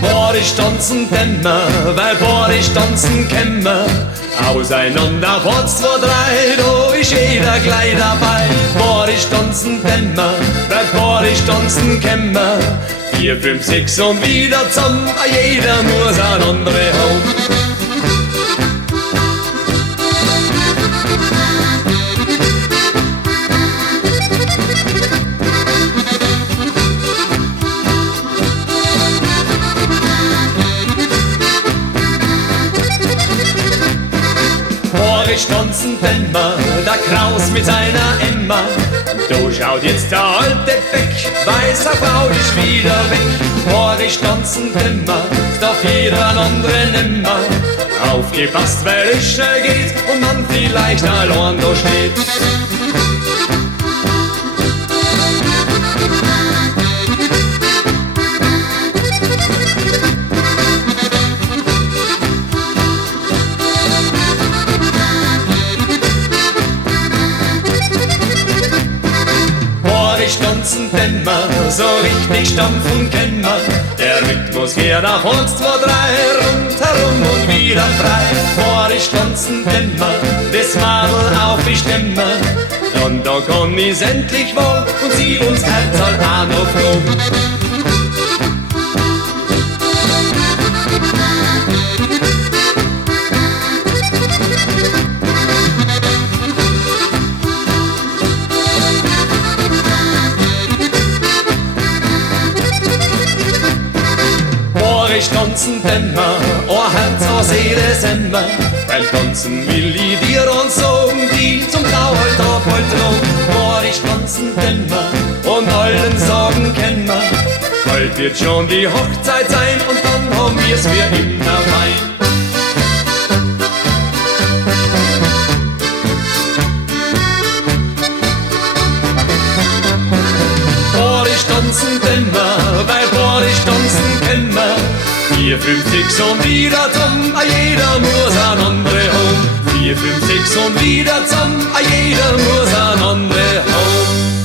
Borisch tanzen dämmer, weil Borisch tanzen kämmer. Auseinander Potz, zwei, drei, da ist jeder gleich dabei. Borisch tanzen dämmer, weil Borisch tanzen kämmer. 4, 5, 6 und wieder zusammen, jeder muss ein andere haben. Borisch tanzen dämmer, der Kraus mit seiner Emma. Da schaut jetzt der alte Beck, weißer Frau ist wieder weg. Borisch tanzen dämmer, darf jeder ein andere nimmer. Aufgepasst, weil es schnell geht und man vielleicht allein da steht. Borisch tanzen dämmer, so richtig stampfen können wir. Der Rhythmus geht nach 1, 2, 3, rundherum und wieder frei. Borisch tanzen dämmer, das Madel auf die Stämmer. Und da kann ich's endlich wohl und sie uns Herzl auch noch froh. Borisch tanzen dämmer, ein Herz, eine Seele sind wir. Beim Tanzen will ich dir und sagen, die zum Trauhold abholt drum. Borisch tanzen dämmer und allen sagen kennen wir. Bald wird schon die Hochzeit sein und dann haben wir's für immer fein. Borisch tanzen dämmer, weil Borisch tanzen kennen wir. 4, 5, 6 und wieder zusammen, jeder muss ein andere haben. 4, 5, 6 und wieder zusammen, jeder muss ein andere haben.